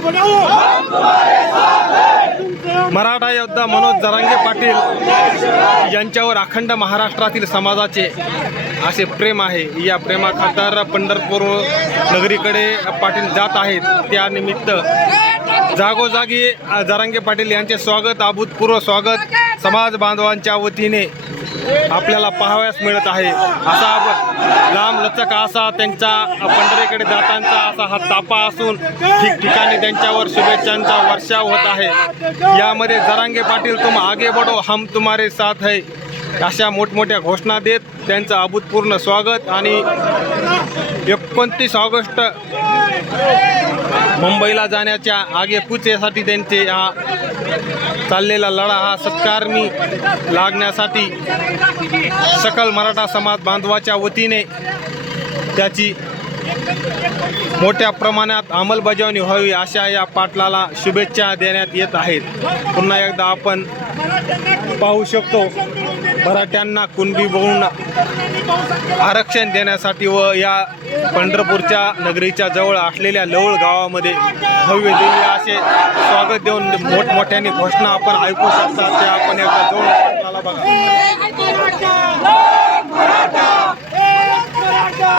بناؤ मराठा योद्धा मनोज जरांगे पाटील यांच्यावर अखंड महाराष्ट्रातील समाजाचे असे प्रेम आहे. या प्रेमाखातर पंढरपूर नगरीकडे पाटील जात आहेत. त्यानिमित्त जागोजागी जरांगे पाटील यांचे स्वागत अभूतपूर्व स्वागत समाज बांधवांच्या वतीने आपल्याला पाहावयास मिळत आहे. असा लांब लचक असा त्यांचा पंढरीकडे जातांचा असा हा तापा असून ठिकठिकाणी त्यांच्यावर शुभेच्छांचा वर्षाव होत आहे. यामध्ये जरांगे पाटील तुम आगे बढो हम तुम्हारे साथ है. अशा मोठमोठ्या घोषणा देत त्यांचं अभूतपूर्ण स्वागत आणि एकोणतीस ऑगस्ट मुंबईला जाण्याच्या आगेकुचेसाठी त्यांचे हा चाललेला लढा हा सत्कारणी लागण्यासाठी सकल मराठा समाज बांधवाच्या वतीने त्याची मोठ्या प्रमाणात अंमलबजावणी व्हावी अशा या पाटलाला शुभेच्छा देण्यात येत आहेत. पुन्हा एकदा आपण पाहू शकतो मराठ्यांना कुणबी बहुन आरक्षण देण्यासाठी व या पंढरपूरच्या नगरीच्या जवळ असलेल्या लवळ गावामध्ये भव्य दिव्य असे स्वागत देऊन मोठमोठ्याने घोषणा आपण ऐकू शकता ते आपण एकदा जवळ पाटलाला बघा.